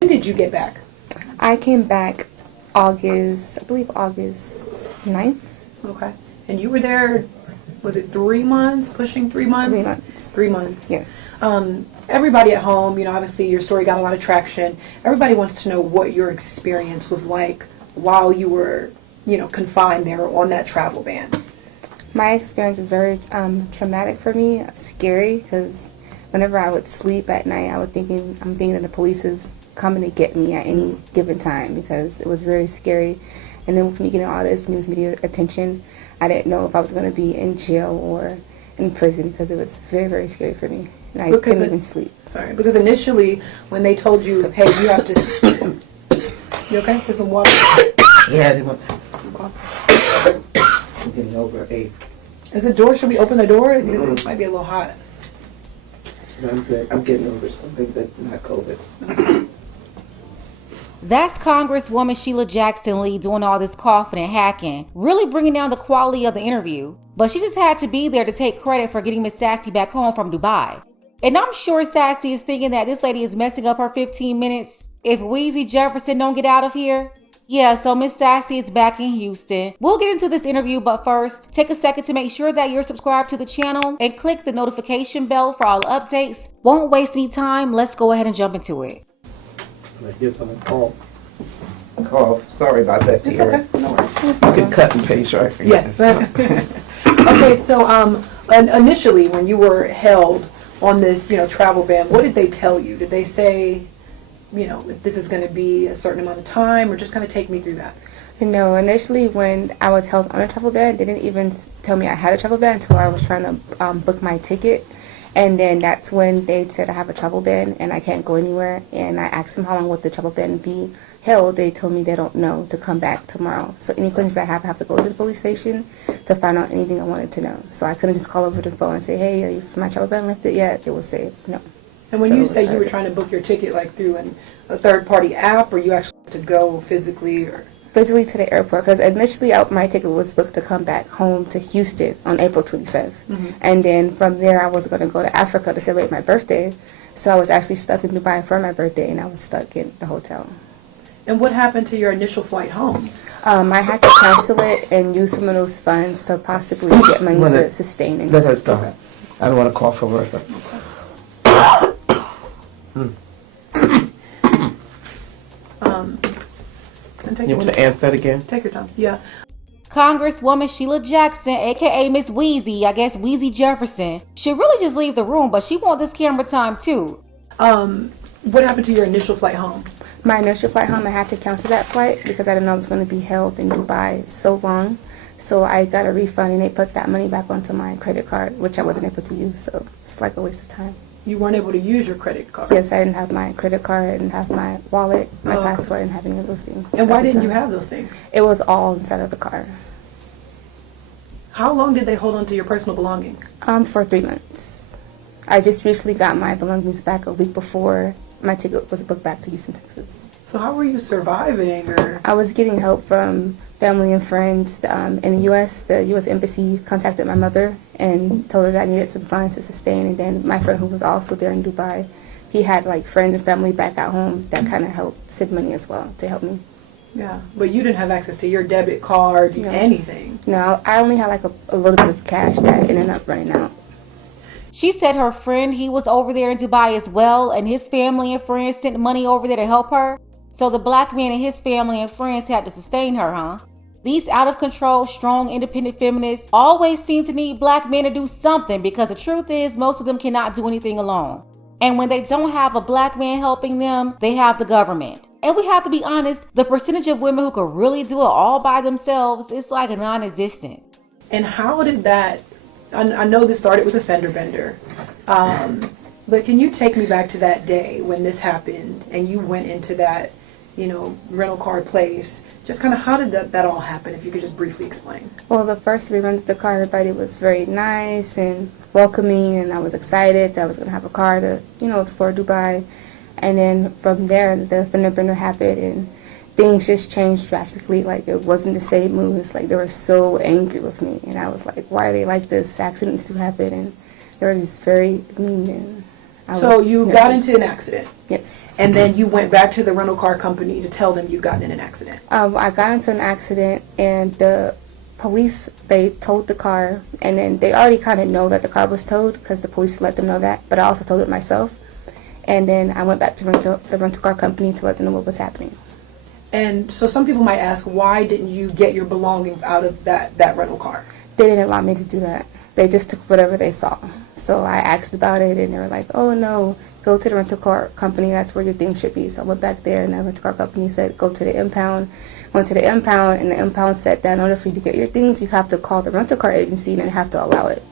When did you get back? I came back August, I believe August 9th. Okay. And you were there, was it 3 months, pushing 3 months? 3 months. 3 months. Yes. Everybody at home, obviously your story got a lot of traction. Everybody wants to know what your experience was like while you were, confined there on that travel ban. My experience was very traumatic for me, scary, because whenever I would sleep at night, I'm thinking that the police is coming to get me at any given time, because it was very scary. And then with me getting all this news media attention, I didn't know if I was going to be in jail or in prison, because it was very, very scary for me. And I couldn't even sleep. Sorry, because initially when they told you, hey, you have to... You okay? Get some water? Yeah, they want... Okay. I'm getting over 8. Is the door, should we open the door? It might be a little hot. I'm good. I'm getting over something that's not COVID. That's Congresswoman Sheila Jackson Lee doing all this coughing and hacking, really bringing down the quality of the interview. But she just had to be there to take credit for getting Miss Sassy back home from Dubai. And I'm sure Sassy is thinking that this lady is messing up her 15 minutes if Weezy Jefferson don't get out of here. Yeah, so Miss Sassy is back in Houston. We'll get into this interview, but first, take a second to make sure that you're subscribed to the channel and click the notification bell for all updates. Won't waste any time. Let's go ahead and jump into it. I hear someone call. Sorry about that. It's okay. No worries. You can cut and paste, right? Yes. Okay, so initially when you were held on this, travel ban, what did they tell you? Did they say, this is going to be a certain amount of time, or just kind of take me through that? No, initially when I was held on a travel ban, they didn't even tell me I had a travel ban until I was trying to book my ticket. And then that's when they said I have a travel ban and I can't go anywhere. And I asked them how long would the travel ban be held. They told me they don't know, to come back tomorrow. So any questions I have to go to the police station to find out anything I wanted to know. So I couldn't just call over the phone and say, hey, is my travel ban lifted yet? They would say no. And when you say you were trying to book your ticket like through a third-party app, or you actually had to go physically? Or physically to the airport, because initially my ticket was booked to come back home to Houston on April 25th. Mm-hmm. And then from there I was going to go to Africa to celebrate my birthday. So I was actually stuck in Dubai for my birthday, and I was stuck in the hotel. And what happened to your initial flight home? I had to cancel it and use some of those funds to possibly get money to sustain it. Let her go. I don't want to cough over her. You want to answer that again? Take your time. Yeah. Congresswoman Sheila Jackson, aka Miss Weezy, I guess Weezy Jefferson, should really just leave the room, but she wants this camera time too. What happened to your initial flight home? My initial flight home, I had to cancel that flight because I didn't know I was going to be held in Dubai so long. So I got a refund, and they put that money back onto my credit card, which I wasn't able to use. So it's like a waste of time. You weren't able to use your credit card? Yes, I didn't have my credit card, I didn't have my wallet, my passport, I didn't have any of those things. And why didn't you have those things? It was all inside of the car. How long did they hold on to your personal belongings? For 3 months. I just recently got my belongings back a week before my ticket was booked back to Houston, Texas. So how were you surviving? Or I was getting help from family and friends in the U.S. The U.S. Embassy contacted my mother and told her that I needed some funds to sustain. And then my friend, who was also there in Dubai, he had friends and family back at home that kind of helped send money as well to help me. Yeah, but you didn't have access to your debit card, anything. No, I only had a little bit of cash that ended up running out. She said her friend, he was over there in Dubai as well, and his family and friends sent money over there to help her. So the black man and his family and friends had to sustain her, huh? These out-of-control, strong, independent feminists always seem to need black men to do something, because the truth is most of them cannot do anything alone. And when they don't have a black man helping them, they have the government. And we have to be honest, the percentage of women who could really do it all by themselves is like a non-existent. And how did that, I know this started with a fender bender, but can you take me back to that day when this happened and you went into that, rental car place? Just kind of how did that all happen, if you could just briefly explain? Well, the first 3 months of the car, everybody was very nice and welcoming, and I was excited that I was going to have a car to, explore Dubai. And then from there, the fender bender happened, and things just changed drastically. It wasn't the same mood. It's they were so angry with me, and I was like, why are they like this? Accidents do happen, and they were just very mean, and So was you got nervous. into an accident, Yes. and then you went back to the rental car company to tell them you gotten in an accident. I got into an accident, and the police, they towed the car, and then they already kind of know that the car was towed because the police let them know that, but I also told it myself. And then I went back to the rental car company to let them know what was happening. And so some people might ask, why didn't you get your belongings out of that rental car? They didn't allow me to do that. They just took whatever they saw. So I asked about it, and they were like, oh no, go to the rental car company, that's where your things should be. So I went back there, and the rental car company said, go to the impound. Went to the impound, and the impound said that in order for you to get your things, you have to call the rental car agency, and they have to allow it.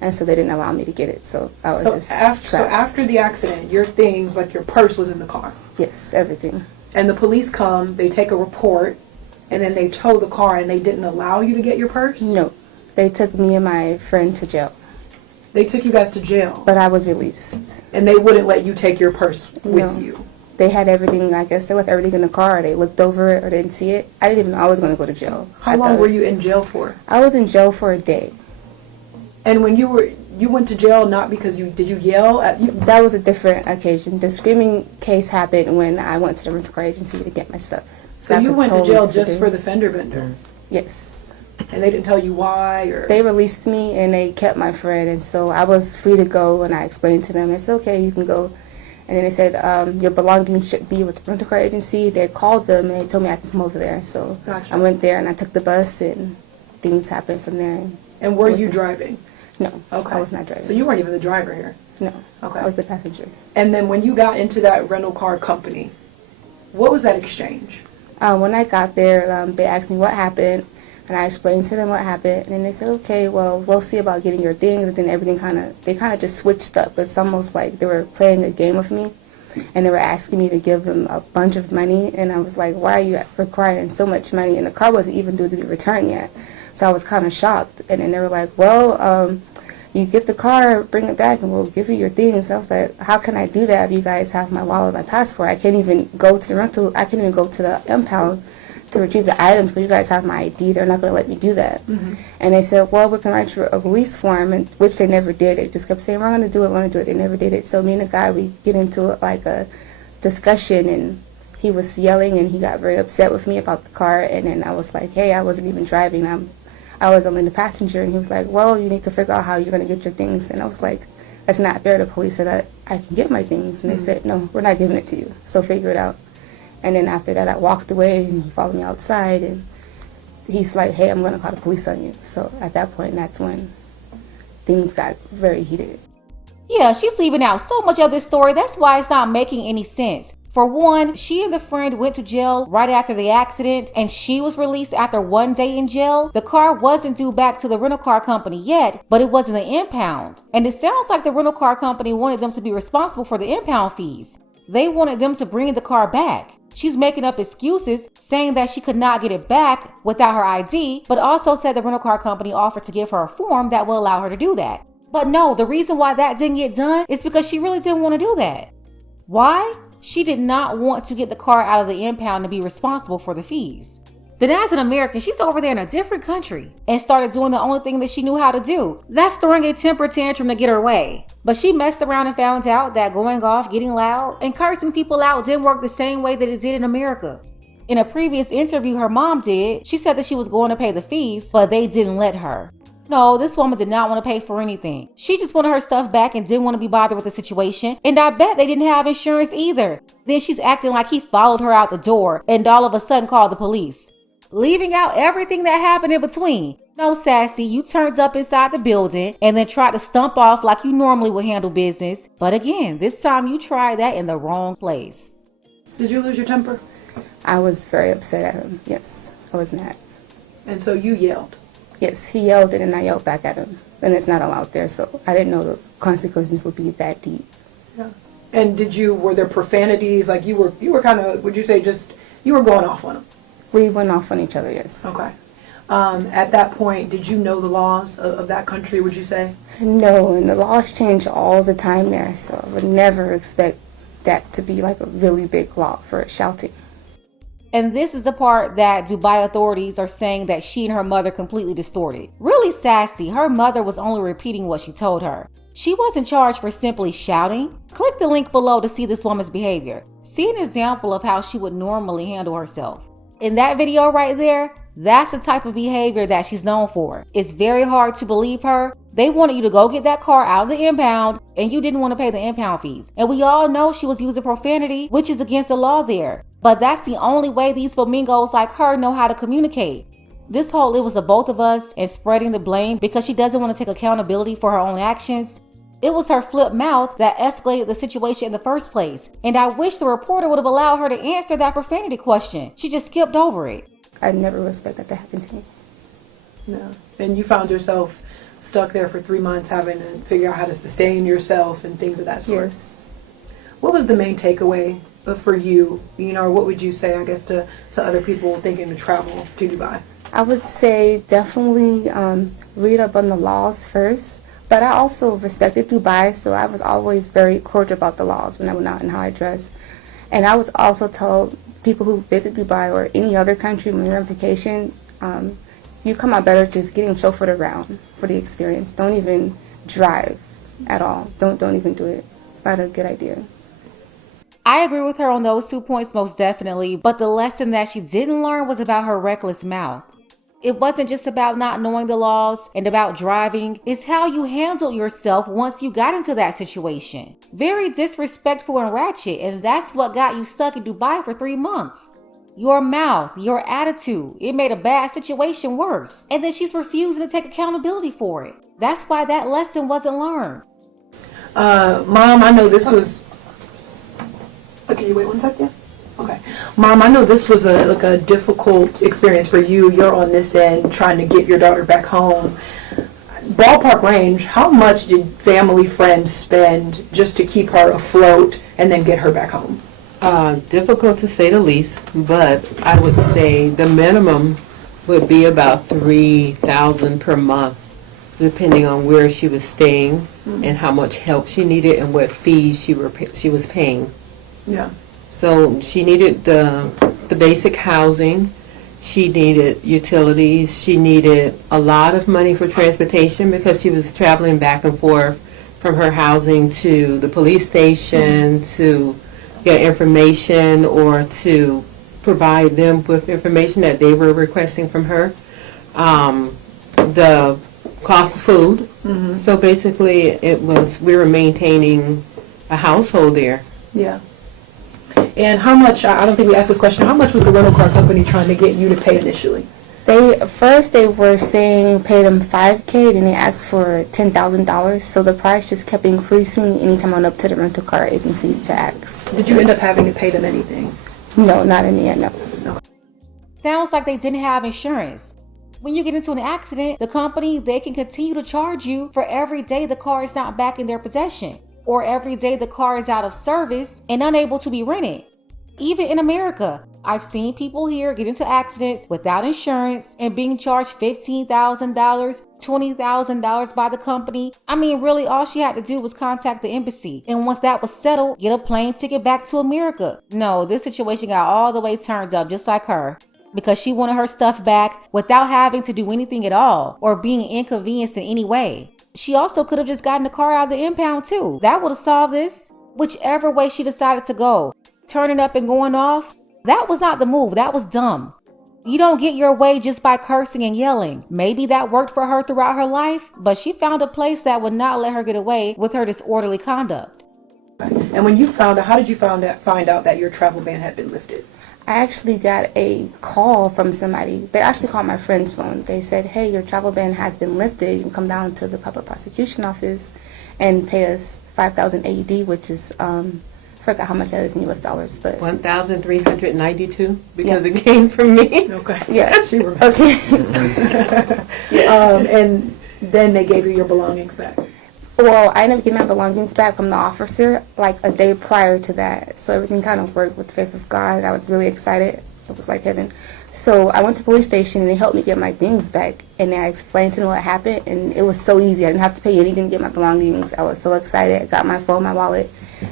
And so they didn't allow me to get it, so I was just trapped. So after the accident, your things, like your purse, was in the car. Yes, everything. And the police come, they take a report, and then they tow the car, and they didn't allow you to get your purse? No, they took me and my friend to jail, They took you guys to jail, but I was released. and they wouldn't let you take your purse with No. you. They had everything, I guess they left everything in the car, they looked over it or didn't see it. I didn't even know I was going to go to jail. How long were you in jail for? I was in jail for a day. And when you went to jail not because did you yell at you? That was a different occasion. The screaming case happened when I went to the rental car agency to get my stuff. So That's you a went to totally jail different just thing. for the fender bender, Yes. and they didn't tell you why, or They released me and they kept my friend, and so I was free to go, and I explained to them, it's okay, you can go. And then they said, your belongings should be with the rental car agency. They called them and they told me I could come over there. So Gotcha. I went there and I took the bus, and things happened from there. And were you Listen. driving? No, Okay. I was not driving. So you weren't even the driver here. No, Okay. I was the passenger. And then when you got into that rental car company, what was that exchange? When I got there, they asked me what happened, and I explained to them what happened, and then they said, okay, well, we'll see about getting your things, and then everything they kind of just switched up. It's almost like they were playing a game with me, and they were asking me to give them a bunch of money, and I was like, why are you requiring so much money? And the car wasn't even due to be returned yet, so I was kind of shocked. And then they were like, well, you get the car, bring it back, and we'll give you your things. I was like, how can I do that if you guys have my wallet, my passport? I can't even go to the rental, I can't even go to the impound to retrieve the items, but you guys have my ID. They're not going to let me do that. Mm-hmm. And they said, well, we can write you a release form, and which they never did. They just kept saying, we're going to do it, we're going to do it. They never did it. So me and the guy, we get into like a discussion, and he was yelling, and he got very upset with me about the car. And then I was like, hey, I wasn't even driving. I was only the passenger. And he was like, well, you need to figure out how you're going to get your things. And I was like, that's not fair. The police said that I can get my things. And they said, no, we're not giving it to you. So figure it out. And then after that, I walked away, and he followed me outside, and he's like, hey, I'm going to call the police on you. So at that point, that's when things got very heated. Yeah, she's leaving out so much of this story. That's why it's not making any sense. For one, she and the friend went to jail right after the accident, and she was released after 1 day in jail. The car wasn't due back to the rental car company yet, but it was in the impound. And it sounds like the rental car company wanted them to be responsible for the impound fees. They wanted them to bring the car back. She's making up excuses, saying that she could not get it back without her ID, but also said the rental car company offered to give her a form that will allow her to do that. But no, the reason why that didn't get done is because she really didn't want to do that. Why? She did not want to get the car out of the impound and be responsible for the fees. Then as an American, she's over there in a different country and started doing the only thing that she knew how to do. That's throwing a temper tantrum to get her way. But she messed around and found out that going off, getting loud, and cursing people out didn't work the same way that it did in America. In a previous interview her mom did, she said that she was going to pay the fees, but they didn't let her. No, this woman did not want to pay for anything. She just wanted her stuff back and didn't want to be bothered with the situation. And I bet they didn't have insurance either. Then she's acting like he followed her out the door and all of a sudden called the police, leaving out everything that happened in between. No, Sassy, you turned up inside the building and then tried to stump off like you normally would handle business. But again, this time you tried that in the wrong place. Did you lose your temper? I was very upset at him. Yes, I was not. And so you yelled. Yes, he yelled, and then I yelled back at him. And it's not allowed there, so I didn't know the consequences would be that deep. Yeah. And were there profanities? Like you were kind of, would you say you were going off on him? We went off on each other, yes. Okay. At that point, did you know the laws of that country, would you say? No, and the laws change all the time there, so I would never expect that to be like a really big law for shouting. And this is the part that Dubai authorities are saying that she and her mother completely distorted. Really, Sassy, her mother was only repeating what she told her. She wasn't charged for simply shouting. Click the link below to see this woman's behavior. See an example of how she would normally handle herself. In that video right there, that's the type of behavior that she's known for. It's very hard to believe her. They wanted you to go get that car out of the impound and you didn't want to pay the impound fees. And we all know she was using profanity, which is against the law there. But that's the only way these flamingos like her know how to communicate. This whole "it was the both of us" and spreading the blame because she doesn't want to take accountability for her own actions. It was her flip mouth that escalated the situation in the first place. And I wish the reporter would have allowed her to answer that profanity question. She just skipped over it. I never expect that to happen to me. No. And you found yourself stuck there for 3 months having to figure out how to sustain yourself and things of that sort. Yes. What was the main takeaway for you, or what would you say, I guess, to other people thinking to travel to Dubai? I would say definitely read up on the laws first. But I also respected Dubai, so I was always very cordial about the laws when I went out and how I dressed. And I was also told people who visit Dubai or any other country when you're on vacation, you come out better just getting chauffeured around for the experience. Don't even drive at all. Don't even do it. It's not a good idea. I agree with her on those 2 points most definitely, but the lesson that she didn't learn was about her reckless mouth. It wasn't just about not knowing the laws and about driving. It's how you handled yourself once you got into that situation. Very disrespectful and ratchet, and that's what got you stuck in Dubai for 3 months. Your mouth, your attitude, it made a bad situation worse. And then she's refusing to take accountability for it. That's why that lesson wasn't learned. Mom, I know this was... Okay, you wait 1 second? Okay. Mom, I know this was a difficult experience for you. You're on this end trying to get your daughter back home. Ballpark range, how much did family, friends spend just to keep her afloat and then get her back home? Difficult to say the least, but I would say the minimum would be about $3,000 per month, depending on where she was staying and how much help she needed and what fees she was paying. Yeah. So she needed the basic housing, she needed utilities, she needed a lot of money for transportation because she was traveling back and forth from her housing to the police station to get information or to provide them with information that they were requesting from her. The cost of food. So basically we were maintaining a household there. Yeah. And how much, I don't think we asked this question, how much was the rental car company trying to get you to pay initially? First they were saying pay them $5,000, then they asked for $10,000. So the price just kept increasing anytime I went up to the rental car agency to ask. Did you end up having to pay them anything? No, not in the end, no. Sounds like they didn't have insurance. When you get into an accident, the company, they can continue to charge you for every day the car is not back in their possession, or every day the car is out of service and unable to be rented. Even in America, I've seen people here get into accidents without insurance and being charged $15,000, $20,000 by the company. I mean, really all she had to do was contact the embassy. And once that was settled, get a plane ticket back to America. No, this situation got all the way turned up just like her, because she wanted her stuff back without having to do anything at all or being inconvenienced in any way. She also could have just gotten the car out of the impound too. That would have solved this. Whichever way she decided to go, turning up and going off, that was not the move. That was dumb. You don't get your way just by cursing and yelling. Maybe that worked for her throughout her life, but she found a place that would not let her get away with her disorderly conduct. And when you found out, how did you find out that your travel ban had been lifted? I actually got a call from somebody. They actually called my friend's phone. They said, hey, your travel ban has been lifted. You can come down to the public prosecution office and pay us 5,000 AED, which is, I forgot how much that is in US dollars, but 1,392 because it came from me. Okay. yeah. She remembers. Okay. And then they gave you your belongings back. Well, I ended up getting my belongings back from the officer like a day prior to that. So everything kind of worked with the faith of God. I was really excited. It was like heaven. So I went to the police station and they helped me get my things back. And I explained to them what happened. And it was so easy. I didn't have to pay anything to get my belongings. I was so excited. I got my phone, my wallet,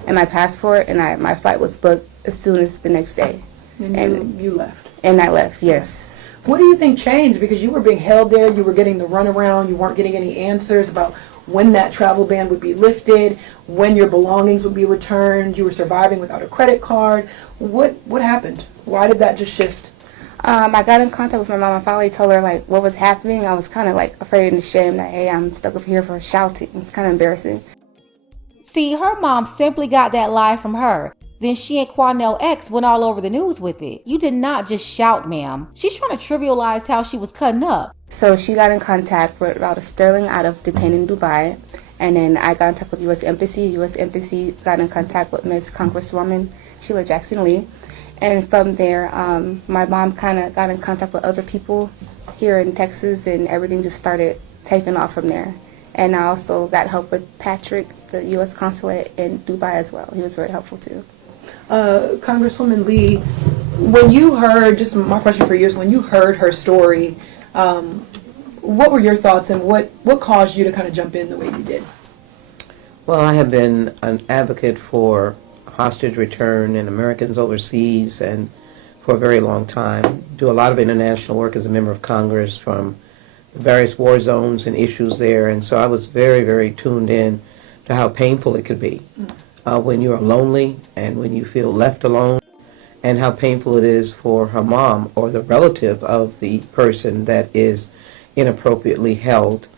and my passport. And my flight was booked as soon as the next day. And you left. And I left, yes. What do you think changed? Because you were being held there. You were getting the runaround. You weren't getting any answers about when that travel ban would be lifted, when your belongings would be returned. You were surviving without a credit card. What happened? Why did that just shift? I got in contact with my mom. I finally told her like what was happening. I was kind of like afraid and ashamed that, hey, I'm stuck up here for shouting. It's kind of embarrassing. See, her mom simply got that lie from her. Then she and Quanell X went all over the news with it. You did not just shout, ma'am. She's trying to trivialize how she was cutting up. So she got in contact with Rhoda Sterling out of detained in Dubai. And then I got in touch with U.S. Embassy. U.S. Embassy got in contact with Miss Congresswoman Sheila Jackson Lee. And from there, my mom kind of got in contact with other people here in Texas, and everything just started taking off from there. And I also got help with Patrick, the U.S. consulate in Dubai as well. He was very helpful too. Congresswoman Lee, when you heard, just my question for you is, when you heard her story, what were your thoughts, and what caused you to kind of jump in the way you did? Well, I have been an advocate for hostage return and Americans overseas and for a very long time. Do a lot of international work as a member of Congress from various war zones and issues there, and so I was very, very tuned in to how painful it could be when you are lonely and when you feel left alone, and how painful it is for her mom or the relative of the person that is inappropriately held.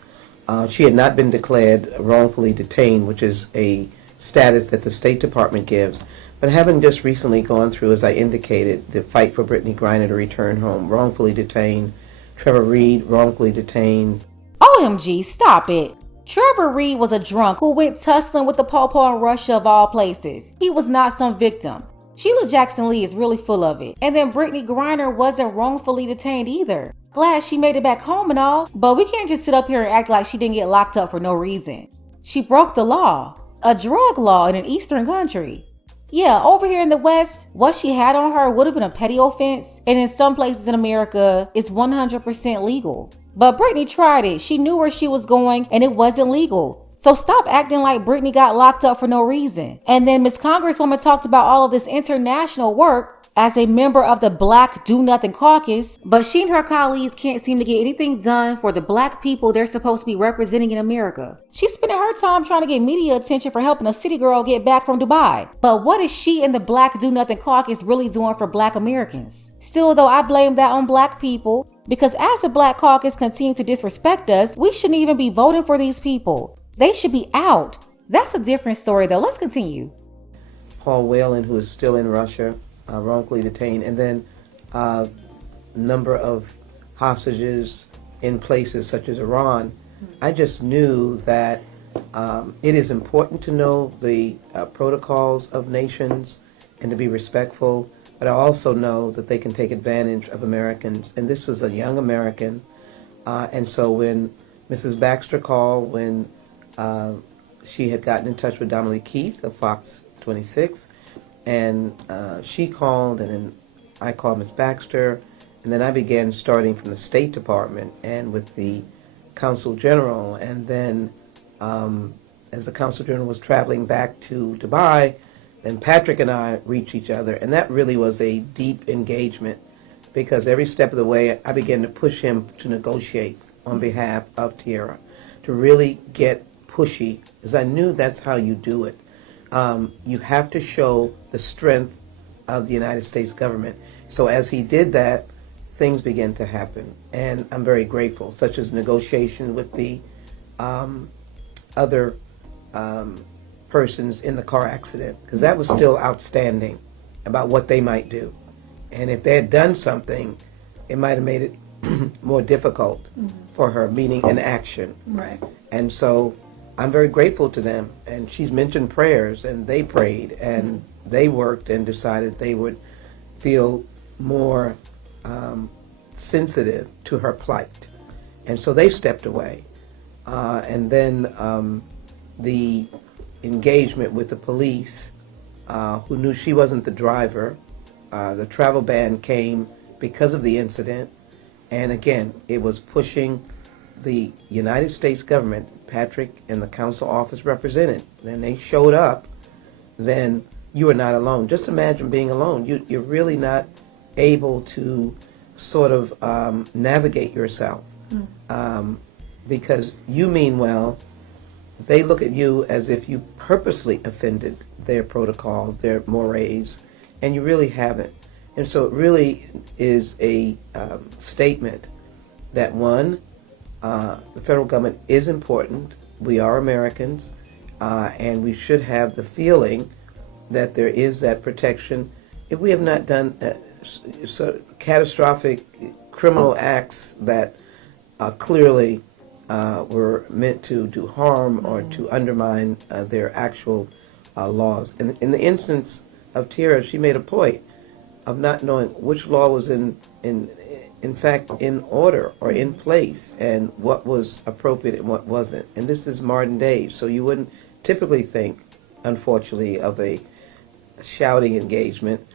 She had not been declared wrongfully detained, which is a status that the State Department gives. But having just recently gone through, as I indicated, the fight for Brittany Griner to return home, wrongfully detained, Trevor Reed, wrongfully detained. OMG, stop it. Trevor Reed was a drunk who went tussling with the popo in Russia of all places. He was not some victim. Sheila Jackson Lee is really full of it. And then Brittany Griner wasn't wrongfully detained either. Glad she made it back home and all, but we can't just sit up here and act like she didn't get locked up for no reason. She broke the law. A drug law in an Eastern country. Yeah, over here in the West, what she had on her would have been a petty offense, and in some places in America, it's 100% legal. But Brittany tried it. She knew where she was going, and it wasn't legal. So stop acting like Brittany got locked up for no reason. And then Miss Congresswoman talked about all of this international work as a member of the Black Do Nothing Caucus, but she and her colleagues can't seem to get anything done for the Black people they're supposed to be representing in America. She's spending her time trying to get media attention for helping a city girl get back from Dubai. But what is she and the Black Do Nothing Caucus really doing for Black Americans? Still though, I blame that on Black people, because as the Black Caucus continue to disrespect us, we shouldn't even be voting for these people. They should be out. That's a different story though. Let's continue. Paul Whelan, who is still in Russia, wrongfully detained, and then a number of hostages in places such as Iran. I just knew that it is important to know the protocols of nations and to be respectful, but I also know that they can take advantage of Americans, and this is a young American, and so when Mrs. Baxter called, when she had gotten in touch with Donnelly Keith of Fox 26, and she called, and then I called Ms. Baxter, and then I began starting from the State Department and with the Consul General, and then as the Consul General was traveling back to Dubai, then Patrick and I reached each other, and that really was a deep engagement, because every step of the way I began to push him to negotiate on behalf of Tierra, to really get pushy, because I knew that's how you do it. You have to show the strength of the United States government. So as he did that, things began to happen, and I'm very grateful, such as negotiation with the other persons in the car accident, because that was still outstanding about what they might do. And if they had done something, it might have made it more difficult for her, meaning an action. Right. And so I'm very grateful to them, and she's mentioned prayers, and they prayed, and they worked and decided they would feel more sensitive to her plight. And so they stepped away. And then the engagement with the police, who knew she wasn't the driver. The travel ban came because of the incident, and again, it was pushing the United States government. Patrick and the council office represented. Then they showed up, then you are not alone. Just imagine being alone. You're really not able to sort of navigate yourself, because you mean well, they look at you as if you purposely offended their protocols, their mores, and you really haven't. And so it really is a statement that, one, the federal government is important. We are Americans, and we should have the feeling that there is that protection. If we have not done so catastrophic criminal acts that clearly were meant to do harm or to undermine their actual laws. And in the instance of Tierra, she made a point of not knowing which law was in fact in order or in place, and what was appropriate and what wasn't. And this is modern day, so you wouldn't typically think, unfortunately, of a shouting engagement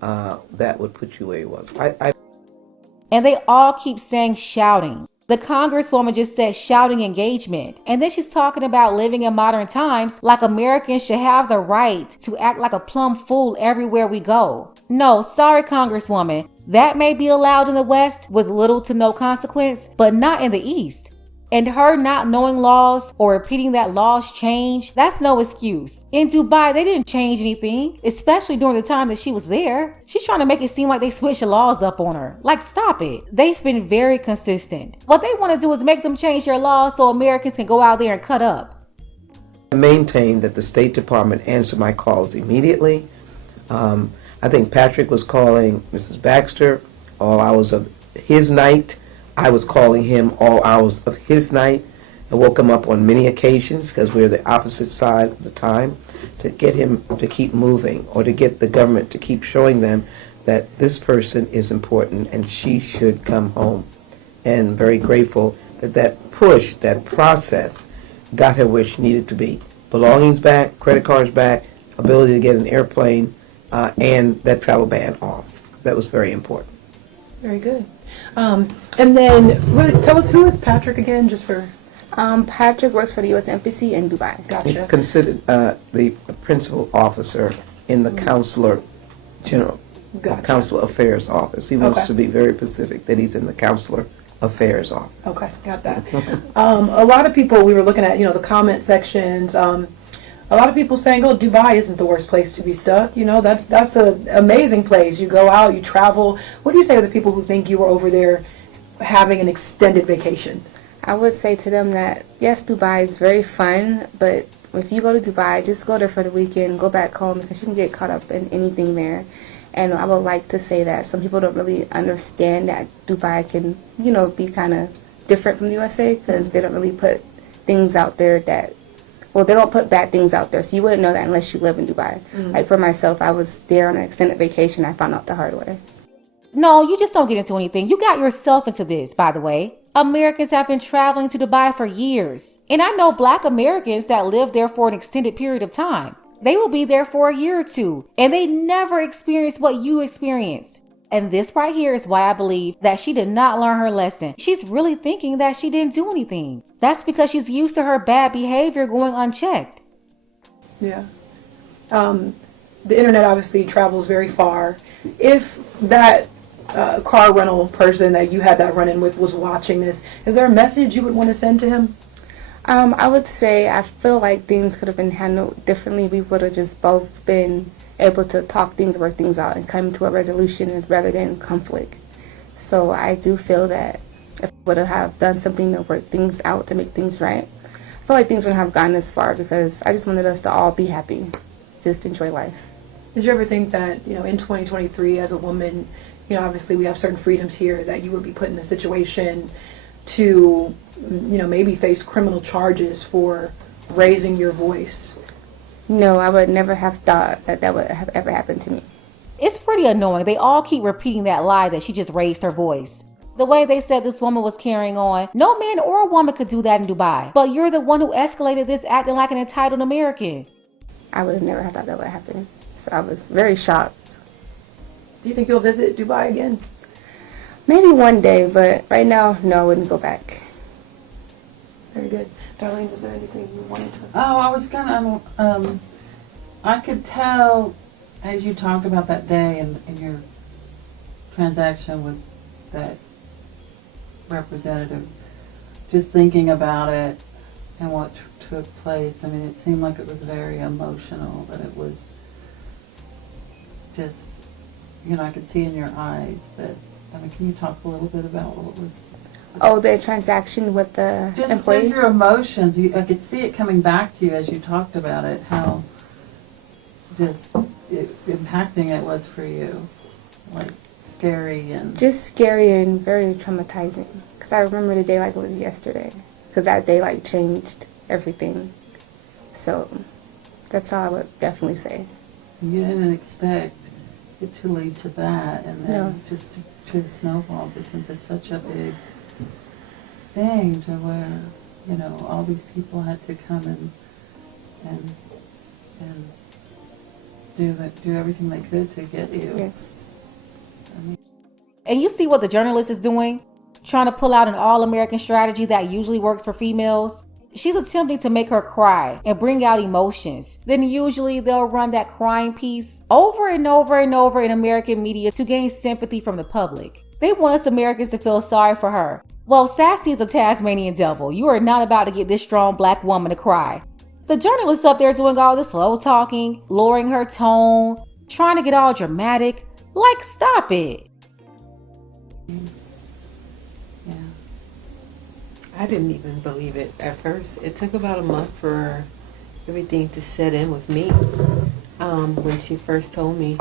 that would put you where you was. And they all keep saying shouting. The Congresswoman just said shouting engagement. And then she's talking about living in modern times like Americans should have the right to act like a plumb fool everywhere we go. No, sorry, Congresswoman. That may be allowed in the West with little to no consequence, but not in the East. And her not knowing laws or repeating that laws change, that's no excuse. In Dubai, they didn't change anything, especially during the time that she was there. She's trying to make it seem like they switched the laws up on her. Like, stop it. They've been very consistent. What they want to do is make them change their laws so Americans can go out there and cut up. I maintain that the State Department answered my calls immediately. I think Patrick was calling Mrs. Baxter all hours of his night. I was calling him all hours of his night. I woke him up on many occasions because we're the opposite side of the time, to get him to keep moving, or to get the government to keep showing them that this person is important and she should come home. And very grateful that that push, that process, got her where she needed to be. Belongings back, credit cards back, ability to get an airplane, and that travel ban off. That was very important. Very good. And then, really, tell us, who is Patrick again, just for... Patrick works for the U.S. Embassy in Dubai. Gotcha. He's considered the principal officer in the Consular General, Gotcha. Consular Affairs Office. He wants Okay. to be very specific that he's in the Consular Affairs Office. Okay, got that. A lot of people, we were looking at, the comment sections, a lot of people saying, oh, Dubai isn't the worst place to be stuck. That's an amazing place. You go out, you travel. What do you say to the people who think you were over there having an extended vacation? I would say to them that, yes, Dubai is very fun, but if you go to Dubai, just go there for the weekend, go back home, because you can get caught up in anything there. And I would like to say that some people don't really understand that Dubai can, be kind of different from the USA, because they don't really put things out there that, well, they don't put bad things out there, so you wouldn't know that unless you live in Dubai. Like for myself, I was there on an extended vacation. I found out the hard way. No, you just don't get into anything. You got yourself into this, by the way. Americans have been traveling to Dubai for years. And I know Black Americans that live there for an extended period of time. They will be there for a year or two, and they never experienced what you experienced. And this right here is why I believe that she did not learn her lesson. She's really thinking that she didn't do anything. That's because she's used to her bad behavior going unchecked. Yeah. The internet obviously travels very far. If that car rental person that you had that run-in with was watching this, is there a message you would want to send to him? I would say I feel like things could have been handled differently. We would have just both been able to talk things, work things out, and come to a resolution rather than conflict. So I do feel that if we would have done something to work things out, to make things right, I feel like things wouldn't have gotten this far, because I just wanted us to all be happy, just enjoy life. Did you ever think that, in 2023 as a woman, obviously we have certain freedoms here, that you would be put in a situation to, maybe face criminal charges for raising your voice? No, I would never have thought that that would have ever happened to me. It's pretty annoying. They all keep repeating that lie that she just raised her voice. The way they said this woman was carrying on, no man or woman could do that in Dubai. But you're the one who escalated this, acting like an entitled American. I would have never have thought that would happen. So I was very shocked. Do you think you'll visit Dubai again? Maybe one day, but right now, no, I wouldn't go back. Very good. Darlene, is there anything you wanted to... Oh, I was gonna, I could tell as you talked about that day in your transaction with that representative, just thinking about it and what took place. I mean, it seemed like it was very emotional, that it was just, I could see in your eyes that, can you talk a little bit about what was? Oh, the transaction with the Just employee? your emotions. I could see it coming back to you as you talked about it, how just impacting it was for you. Like, scary and... Just scary and very traumatizing. Because I remember the day like it was yesterday. Because that day like changed everything. So that's all I would definitely say. You didn't expect it to lead to that, and then No. just to snowball this into such a big thing, to where all these people had to come and do everything they could to get you. Yes. I mean, And you see what the journalist is doing? Trying to pull out an all-American strategy that usually works for females. She's attempting to make her cry and bring out emotions. Then usually they'll run that crying piece over and over and over in American media to gain sympathy from the public. They want us Americans to feel sorry for her. Well, Sassy is a Tasmanian devil. You are not about to get this strong black woman to cry. The journalist up there doing all this slow talking, lowering her tone, trying to get all dramatic. Like, stop it. yeah. I didn't even believe it at first. It took about a month for everything to set in with me. When she first told me,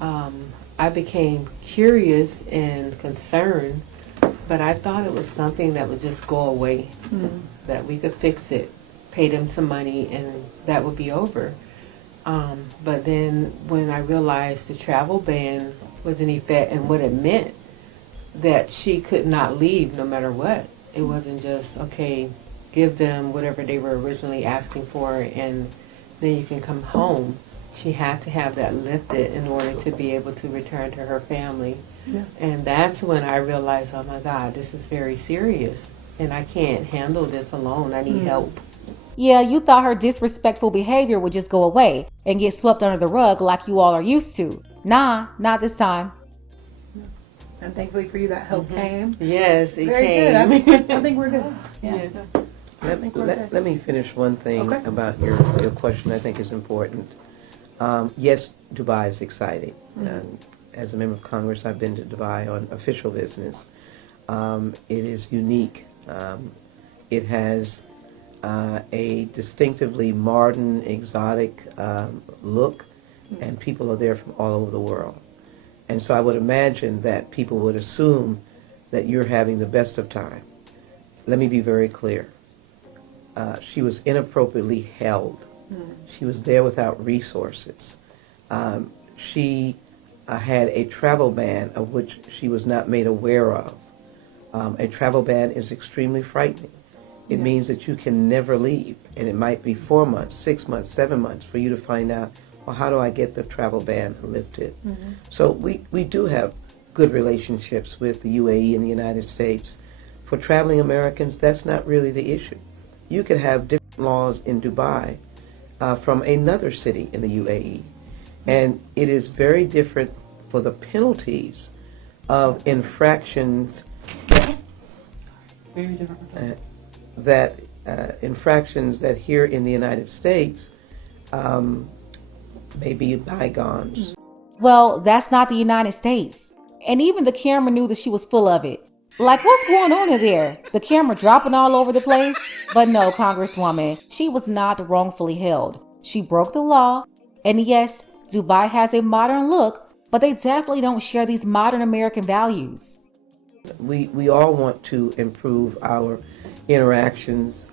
I became curious and concerned, but I thought it was something that would just go away, that we could fix it, pay them some money, and that would be over. But then when I realized the travel ban was in effect and what it meant, that she could not leave no matter what. It wasn't just, okay, give them whatever they were originally asking for and then you can come home. She had to have that lifted in order to be able to return to her family. Yeah. And that's when I realized, oh my God, this is very serious. And I can't handle this alone. I need help. Yeah, you thought her disrespectful behavior would just go away and get swept under the rug like you all are used to. Nah, not this time. And thankfully for you, that help came. Yes, it Very came. good. I think we're good. Yeah. Yes. Let me finish one thing Okay. about your question I think is important. Yes, Dubai is exciting. As a member of Congress, I've been to Dubai on official business. It is unique. It has a distinctively modern, exotic look, and people are there from all over the world. And so I would imagine that people would assume that you're having the best of time. Let me be very clear. She was inappropriately held. She was there without resources. She had a travel ban of which she was not made aware of. A travel ban is extremely frightening. It means that you can never leave, and it might be 4 months, 6 months, 7 months for you to find out, well, how do I get the travel ban lifted? So we do have good relationships with the UAE and the United States. For traveling Americans, that's not really the issue. You could have different laws in Dubai from another city in the UAE, and it is very different for the penalties of infractions Very different. that infractions that here in the United States may be bygones. Well, that's not the United States. And even the camera knew that she was full of it. Like, what's going on in there? The camera dropping all over the place? But no, Congresswoman, she was not wrongfully held. She broke the law. And yes, Dubai has a modern look, but they definitely don't share these modern American values. We all want to improve our interactions,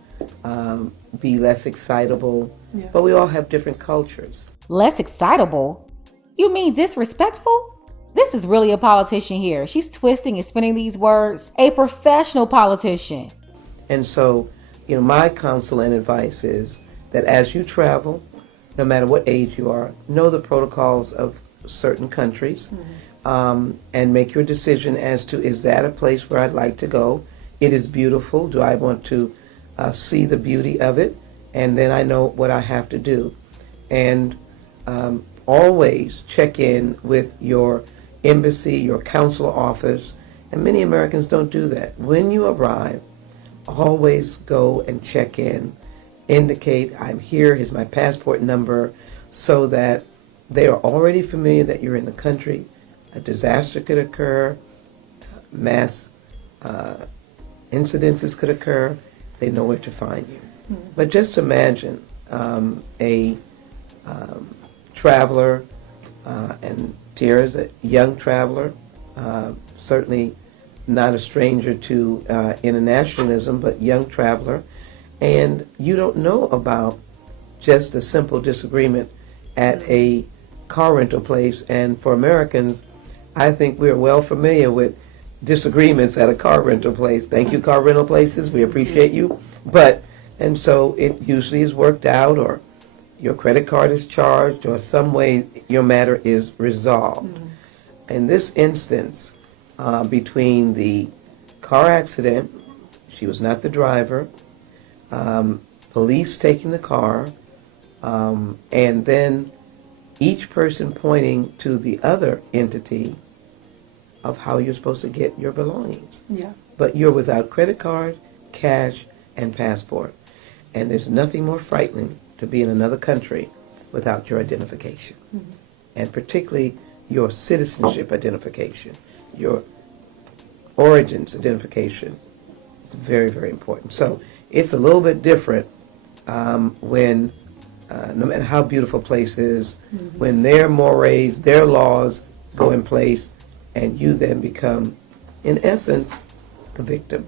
be less excitable, but we all have different cultures. Less excitable? You mean disrespectful? This is really a politician here. She's twisting and spinning these words. A professional politician. And so, my counsel and advice is that as you travel, no matter what age you are, know the protocols of certain countries, and make your decision as to, is that a place where I'd like to go? It is beautiful. Do I want to see the beauty of it? And then I know what I have to do. And always check in with your embassy, your consular office, and many Americans don't do that. When you arrive, always go and check in, indicate I'm here, here's my passport number, so that they are already familiar that you're in the country. A disaster could occur, mass incidences could occur, they know where to find you. But just imagine a traveler, and Tierra's a young traveler, certainly not a stranger to internationalism, but young traveler, and you don't know about just a simple disagreement at a car rental place. And for Americans, I think we're well familiar with disagreements at a car rental place. Thank you, car rental places, we appreciate you. And so it usually is worked out, or your credit card is charged, or some way your matter is resolved. In this instance, between the car accident, she was not the driver, police taking the car, and then each person pointing to the other entity of how you're supposed to get your belongings. Yeah. But you're without credit card, cash, and passport. And there's nothing more frightening to be in another country without your identification. And particularly your citizenship identification, your origins identification. It's very, very important. So it's a little bit different when, no matter how beautiful a place is, when their mores, their laws go in place, and you then become, in essence, the victim.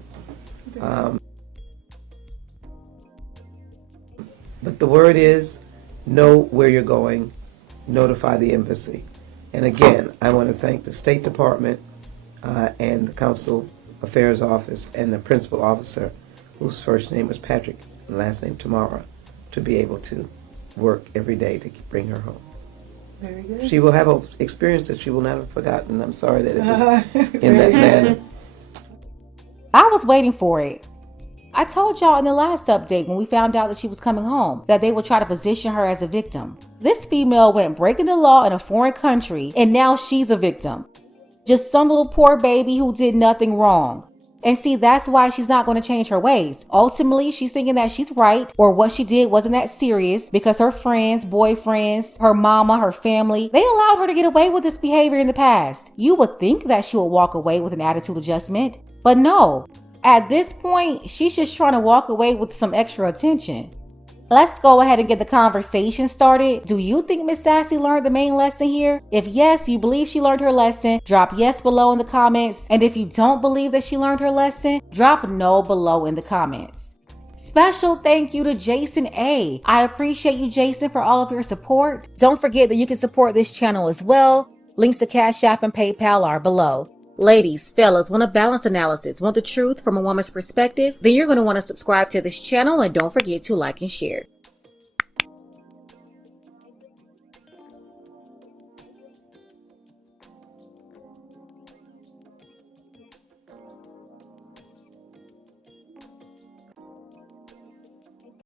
But the word is, know where you're going, notify the embassy. And again, I want to thank the State Department and the Consular Affairs Office and the principal officer, whose first name was Patrick and last name Tamara, to be able to work every day to bring her home. Very good. She will have an experience that she will not have forgotten. I'm sorry that it was in that manner. I was waiting for it. I told y'all in the last update when we found out that she was coming home that they would try to position her as a victim. This female went breaking the law in a foreign country, and now she's a victim. Just some little poor baby who did nothing wrong. And see, that's why she's not going to change her ways. Ultimately, she's thinking that she's right, or what she did wasn't that serious, because her friends, boyfriends, her mama, her family, they allowed her to get away with this behavior in the past. You would think that she would walk away with an attitude adjustment, but no. At this point, she's just trying to walk away with some extra attention. Let's go ahead and get the conversation started. Do you think Miss Sassy learned the main lesson here? If yes, you believe she learned her lesson, drop yes below in the comments. And if you don't believe that she learned her lesson, drop no below in the comments. Special thank you to Jason A. I appreciate you, Jason, for all of your support. Don't forget that you can support this channel as well. Links to Cash App and PayPal are below. Ladies, fellas, want a balanced analysis, want the truth from a woman's perspective? Then you're going to want to subscribe to this channel, and don't forget to like and share.